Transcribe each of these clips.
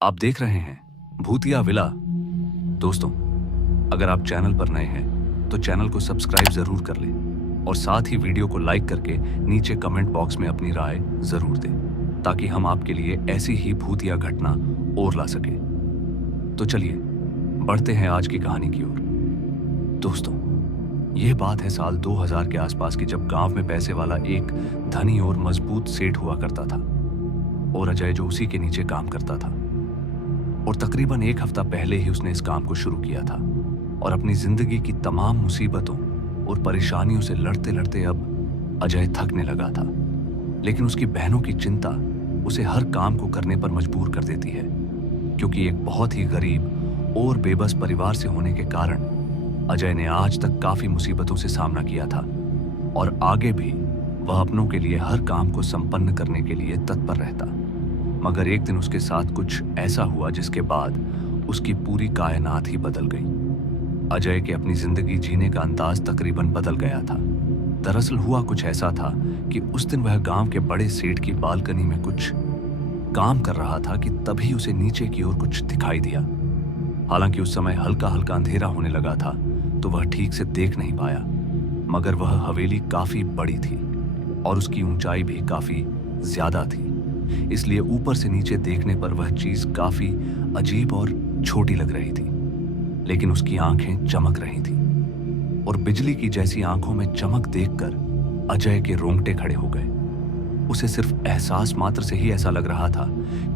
आप देख रहे हैं भूतिया विला। दोस्तों, अगर आप चैनल पर नए हैं तो चैनल को सब्सक्राइब जरूर कर लें और साथ ही वीडियो को लाइक करके नीचे कमेंट बॉक्स में अपनी राय जरूर दें ताकि हम आपके लिए ऐसी ही भूतिया घटना और ला सके। तो चलिए बढ़ते हैं आज की कहानी की ओर। दोस्तों, यह बात है साल 2000 के आसपास की, जब गांव में पैसे वाला एक धनी और मजबूत सेठ हुआ करता था और अजय जो उसी के नीचे काम करता था। और तकरीबन एक हफ्ता पहले ही उसने इस काम को शुरू किया था और अपनी जिंदगी की तमाम मुसीबतों और परेशानियों से लड़ते लड़ते अब अजय थकने लगा था। लेकिन उसकी बहनों की चिंता उसे हर काम को करने पर मजबूर कर देती है, क्योंकि एक बहुत ही गरीब और बेबस परिवार से होने के कारण अजय ने आज तक काफी मुसीबतों से सामना किया था और आगे भी वह अपनों के लिए हर काम को संपन्न करने के लिए तत्पर रहता। मगर एक दिन उसके साथ कुछ ऐसा हुआ जिसके बाद उसकी पूरी कायनात ही बदल गई। अजय के अपनी जिंदगी जीने का अंदाज तकरीबन बदल गया था। दरअसल हुआ कुछ ऐसा था कि उस दिन वह गांव के बड़े सेठ की बालकनी में कुछ काम कर रहा था कि तभी उसे नीचे की ओर कुछ दिखाई दिया। हालांकि उस समय हल्का हल्का अंधेरा होने लगा था तो वह ठीक से देख नहीं पाया, मगर वह हवेली काफी बड़ी थी और उसकी ऊंचाई भी काफी ज्यादा थी, इसलिए ऊपर से नीचे देखने पर वह चीज काफी अजीब और छोटी लग रही थी। लेकिन उसकी आंखें चमक रही थी और बिजली की जैसी आंखों में चमक देखकर अजय के रोंगटे खड़े हो गए। उसे सिर्फ एहसास मात्र से ही ऐसा लग रहा था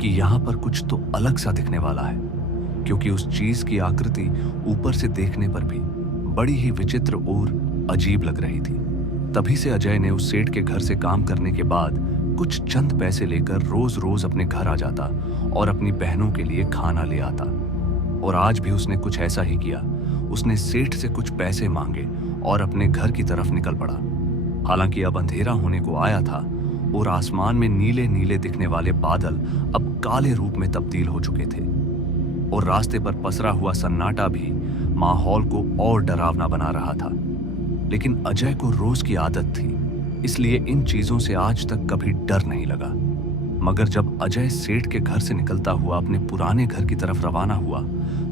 कि यहां पर कुछ तो अलग सा दिखने वाला है, क्योंकि उस चीज की आकृति ऊपर से देखने पर भी बड़ी ही विचित्र और अजीब लग रही थी। तभी से अजय ने उस सेठ के घर से काम करने के बाद कुछ चंद पैसे लेकर रोज रोज अपने घर आ जाता और अपनी बहनों के लिए खाना ले आता। और आज भी उसने कुछ ऐसा ही किया। उसने सेठ से कुछ पैसे मांगे और अपने घर की तरफ निकल पड़ा। हालांकि अब अंधेरा होने को आया था और आसमान में नीले नीले दिखने वाले बादल अब काले रूप में तब्दील हो चुके थे और रास्ते पर पसरा हुआ सन्नाटा भी माहौल को और डरावना बना रहा था। लेकिन अजय को रोज की आदत थी, इसलिए इन चीजों से आज तक कभी डर नहीं लगा। मगर जब अजय सेठ के घर से निकलता हुआ अपने पुराने घर की तरफ रवाना हुआ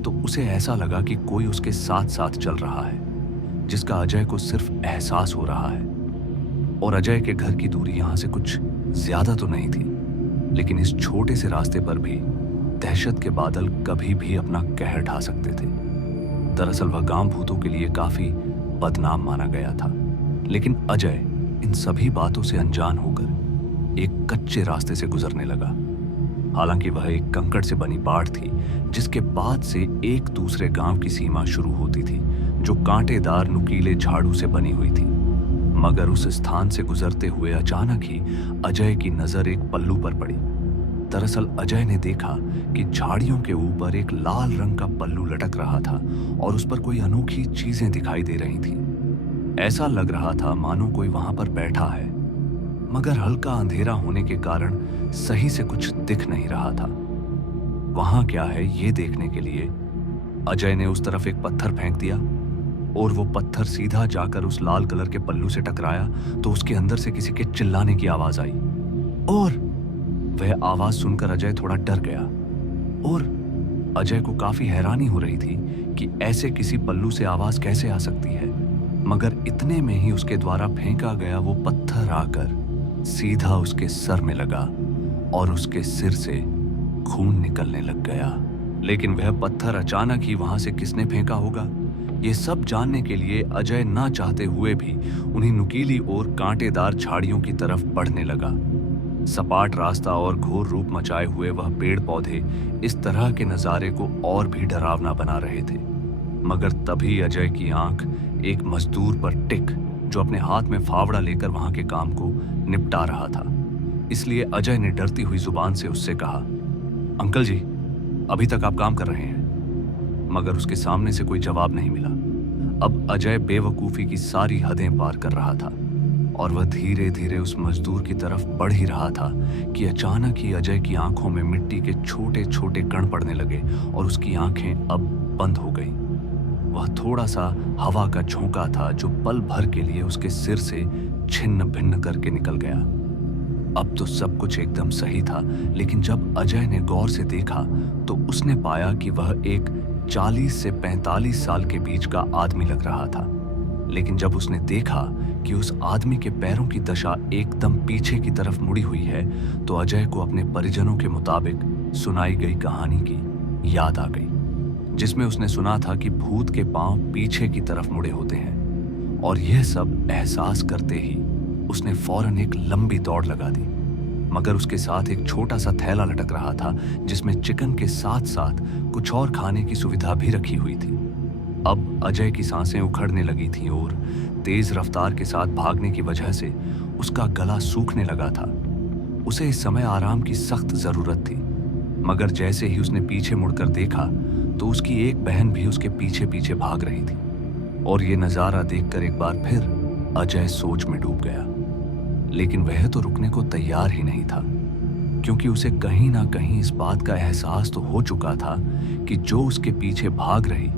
तो उसे ऐसा लगा कि कोई उसके साथ साथ चल रहा है, जिसका अजय को सिर्फ एहसास हो रहा है। और अजय के घर की दूरी यहां से कुछ ज्यादा तो नहीं थी, लेकिन इस छोटे से रास्ते पर भी दहशत के बादल कभी भी अपना कहर ढा सकते थे। दरअसल वह गांव भूतों के लिए काफी बदनाम माना गया था। लेकिन अजय इन सभी बातों से अनजान होकर एक कच्चे रास्ते से गुजरने लगा। हालांकि वह एक कंकड़ से बनी बाड़ थी, जिसके बाद से एक दूसरे गांव की सीमा शुरू होती थी, जो कांटेदार नुकीले झाड़ू से बनी हुई थी। मगर उस स्थान से गुजरते हुए अचानक ही अजय की नजर एक पल्लू पर पड़ी। दरअसल अजय ने देखा कि झाड़ियों के ऊपर एक लाल रंग का पल्लू लटक रहा था और उस पर कोई अनोखी चीजें दिखाई दे रही थी। ऐसा लग रहा था मानो कोई वहां पर बैठा है, मगर हल्का अंधेरा होने के कारण सही से कुछ दिख नहीं रहा था। वहां क्या है ये देखने के लिए अजय ने उस तरफ एक पत्थर फेंक दिया और वो पत्थर सीधा जाकर उस लाल कलर के पल्लू से टकराया तो उसके अंदर से किसी के चिल्लाने की आवाज आई और वह आवाज सुनकर अजय थोड़ा डर गया। और अजय को काफी हैरानी हो रही थी कि ऐसे किसी पल्लू से आवाज कैसे आ सकती है। मगर इतने में ही उसके द्वारा फेंका गया वो पत्थर आकर सीधा उसके सर में लगा और उसके सिर से खून निकलने लग गया। लेकिन वह पत्थर अचानक ही वहां से किसने फेंका होगा, ये सब जानने के लिए अजय ना चाहते हुए भी उन्हीं नुकीली और कांटेदार झाड़ियों की तरफ बढ़ने लगा। सपाट रास्ता और घोर रूप मचाए हुए वह पेड़ पौधे इस तरह के नजारे को और भी डरावना बना रहे थे। मगर तभी अजय की आंख एक मजदूर पर टिक, जो अपने हाथ में फावड़ा लेकर वहां के काम को निपटा रहा था। इसलिए अजय ने डरती हुई जुबान से उससे कहा, अंकल जी, अभी तक आप काम कर रहे हैं? मगर उसके सामने से कोई जवाब नहीं मिला। अब अजय बेवकूफी की सारी हदें पार कर रहा था और वह धीरे धीरे उस मजदूर की तरफ बढ़ ही रहा था कि अचानक ही अजय की आंखों में मिट्टी के छोटे छोटे कण पड़ने लगे और उसकी आंखें अब बंद हो गईं। वह थोड़ा सा हवा का झोंका था जो पल भर के लिए उसके सिर से छिन्न भिन्न करके निकल गया। अब तो सब कुछ एकदम सही था, लेकिन जब अजय ने गौर से देखा तो उसने पाया कि वह एक 40 से 45 साल के बीच का आदमी लग रहा था। लेकिन जब उसने देखा कि उस आदमी के पैरों की दशा एकदम पीछे की तरफ मुड़ी हुई है, तो अजय को अपने परिजनों के मुताबिक सुनाई गई कहानी की याद आ गई, जिसमें उसने सुना था कि भूत के पांव पीछे की तरफ मुड़े होते हैं। और यह सब एहसास करते ही उसने फौरन एक लंबी दौड़ लगा दी, मगर उसके साथ एक छोटा सा थैला लटक रहा था जिसमें चिकन के साथ साथ कुछ और खाने की सुविधा भी रखी हुई थी। अब अजय की सांसें उखड़ने लगी थीं और तेज रफ्तार के साथ भागने की वजह से उसका गला सूखने लगा था। उसे इस समय आराम की सख्त जरूरत थी, मगर जैसे ही उसने पीछे मुड़कर देखा तो उसकी एक बहन भी उसके पीछे पीछे भाग रही थी। और ये नजारा देखकर एक बार फिर अजय सोच में डूब गया। लेकिन वह तो रुकने को तैयार ही नहीं था, क्योंकि उसे कहीं ना कहीं इस बात का एहसास तो हो चुका था कि जो उसके पीछे भाग रही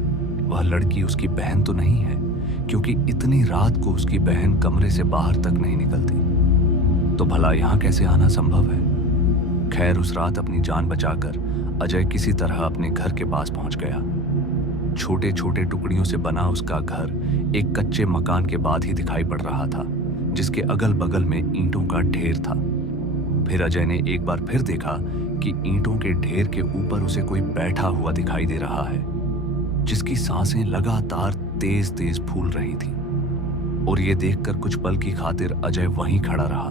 वह लड़की उसकी बहन तो नहीं है, क्योंकि इतनी रात को उसकी बहन कमरे से बाहर तक नहीं निकलती। तो भला यहां कैसे आना संभव है? खैर, उस रात अपनी जान बचाकर अजय किसी तरह अपने घर के पास पहुंच गया। छोटे छोटे टुकड़ियों से बना उसका घर एक कच्चे मकान के बाद ही दिखाई पड़ रहा था, जिसके अगल बगल में ईंटों का ढेर था। फिर अजय ने एक बार फिर देखा कि ईंटों के ढेर के ऊपर उसे कोई बैठा हुआ दिखाई दे रहा है, जिसकी सांसें लगातार तेज तेज फूल रही थी। और ये देखकर कुछ पल की खातिर अजय वहीं खड़ा रहा।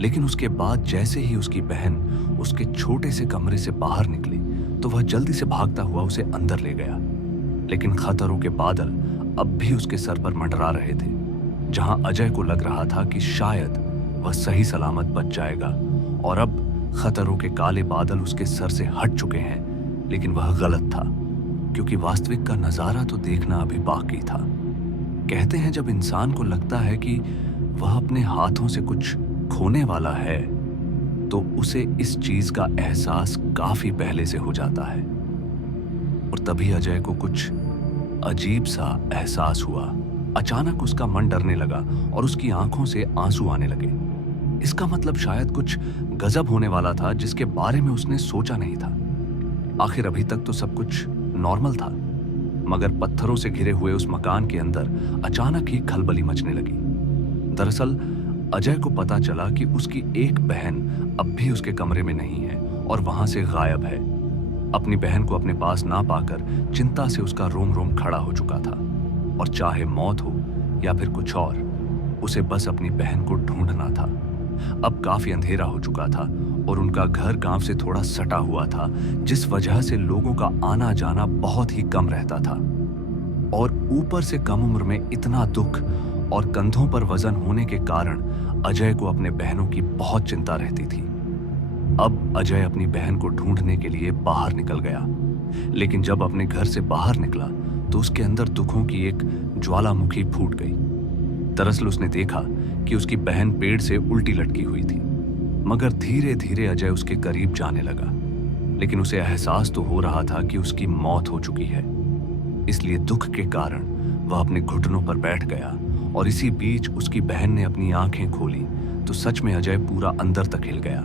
लेकिन उसके बाद जैसे ही उसकी बहन उसके छोटे से कमरे से बाहर निकली तो वह जल्दी से भागता हुआ उसे अंदर ले गया। लेकिन खतरों के बादल अब भी उसके सर पर मंडरा रहे थे, जहां अजय को लग रहा था कि शायद वह सही सलामत बच जाएगा। और अब खतरों के काले बादल उसके सर से हट चुके हैं, लेकिन वह गलत था, क्योंकि वास्तविक का नजारा तो देखना अभी बाकी था। कहते हैं जब इंसान को लगता है कि वह अपने हाथों से कुछ खोने वाला है, तो उसे इस चीज का एहसास काफी पहले से हो जाता है। और तभी अजय को कुछ अजीब सा एहसास हुआ। अचानक उसका मन डरने लगा और उसकी आंखों से आंसू आने लगे। इसका मतलब शायद कुछ गजब होने वाला था, जिसके बारे में उसने सोचा नहीं था। आखिर अभी तक तो सब कुछ नॉर्मल था, मगर पत्थरों से घिरे हुए उस मकान के अंदर अचानक ही खलबली मचने लगी। दरअसल अजय को पता चला कि उसकी एक बहन अब भी उसके कमरे में नहीं है और वहां से गायब है। अपनी बहन को अपने पास ना पाकर चिंता से उसका रोम रोम खड़ा हो चुका था, और चाहे मौत हो या फिर कुछ और, उसे बस अपनी बहन को ढूंढना था। अब काफी अंधेरा हो चुका था और उनका घर गांव से थोड़ा सटा हुआ था, जिस वजह से लोगों का आना जाना बहुत ही कम रहता था। और ऊपर से कम उम्र में इतना दुख और कंधों पर वजन होने के कारण अजय को अपने बहनों की बहुत चिंता रहती थी। अब अजय अपनी बहन को ढूंढने के लिए बाहर निकल गया, लेकिन जब अपने घर से बाहर निकला तो उसके अंदर दुखों की एक ज्वालामुखी फूट गई। दरअसल उसने देखा कि उसकी बहन पेड़ से उल्टी लटकी हुई थी, मगर धीरे धीरे अजय उसके करीब जाने लगा। लेकिन उसे एहसास तो हो रहा था कि उसकी मौत हो चुकी है। इसलिए दुख के कारण वह अपने घुटनों पर बैठ गया, और इसी बीच उसकी बहन ने अपनी आंखें खोली तो सच में अजय पूरा अंदर तक हिल गया,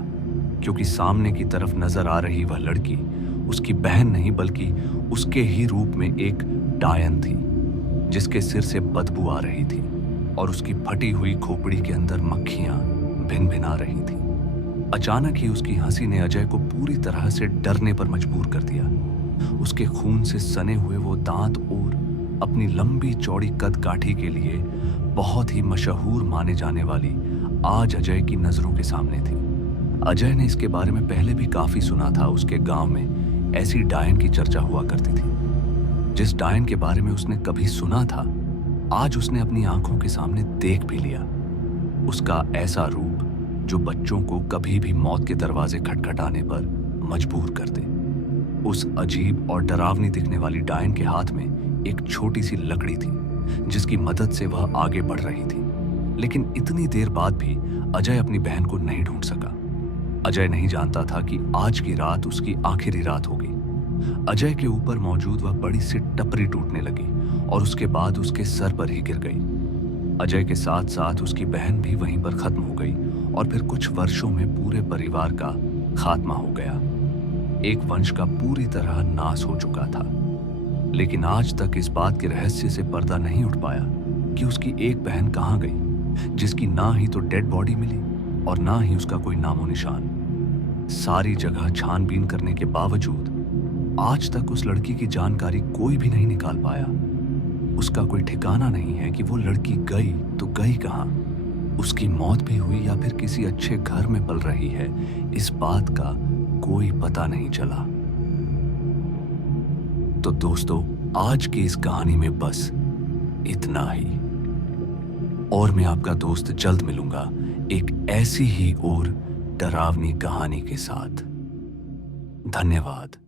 क्योंकि सामने की तरफ नजर आ रही वह लड़की उसकी बहन नहीं बल्कि उसके ही रूप में एक डायन थी, जिसके सिर से बदबू आ रही थी और उसकी फटी हुई खोपड़ी के अंदर मक्खियां भिन भिना रही थी। अचानक ही उसकी हंसी ने अजय को पूरी तरह से डरने पर मजबूर कर दिया। उसके खून से सने हुए वो दांत और अपनी लंबी चौड़ी कद काठी के लिए बहुत ही मशहूर माने जाने वाली आज अजय की नजरों के सामने थी। अजय ने इसके बारे में पहले भी काफी सुना था। उसके गांव में ऐसी डायन की चर्चा हुआ करती थी। जिस डायन के बारे में उसने कभी सुना था, आज उसने अपनी आंखों के सामने देख भी लिया। उसका ऐसा रूप जो बच्चों को कभी भी मौत के दरवाजे खटखटाने पर मजबूर कर दे। उस अजीब और डरावनी दिखने वाली डायन के हाथ में एक छोटी सी लकड़ी थी, जिसकी मदद से वह आगे बढ़ रही थी। लेकिन इतनी देर बाद भी अजय अपनी बहन को नहीं ढूंढ सका। अजय नहीं जानता था कि आज की रात उसकी आखिरी रात होगी। अजय के ऊपर मौजूद वह बड़ी सी टपरी टूटने लगी और उसके बाद उसके सर पर ही गिर गई। अजय के साथ साथ उसकी बहन भी वहीं पर खत्म हो गई और फिर कुछ वर्षों में पूरे परिवार का खात्मा हो गया। एक वंश का पूरी तरह नाश हो चुका था। लेकिन आज तक इस बात के रहस्य से पर्दा नहीं उठ पाया कि उसकी एक बहन कहाँ गई, जिसकी ना ही तो डेड बॉडी मिली और ना ही उसका कोई नामो निशान। सारी जगह छानबीन करने के बावजूद आज तक उस लड़की की जानकारी कोई भी नहीं निकाल पाया। उसका कोई ठिकाना नहीं है कि वो लड़की गई तो गई कहाँ। उसकी मौत भी हुई या फिर किसी अच्छे घर में पल रही है, इस बात का कोई पता नहीं चला। तो दोस्तों, आज की इस कहानी में बस इतना ही। और मैं आपका दोस्त जल्द मिलूंगा एक ऐसी ही और डरावनी कहानी के साथ। धन्यवाद।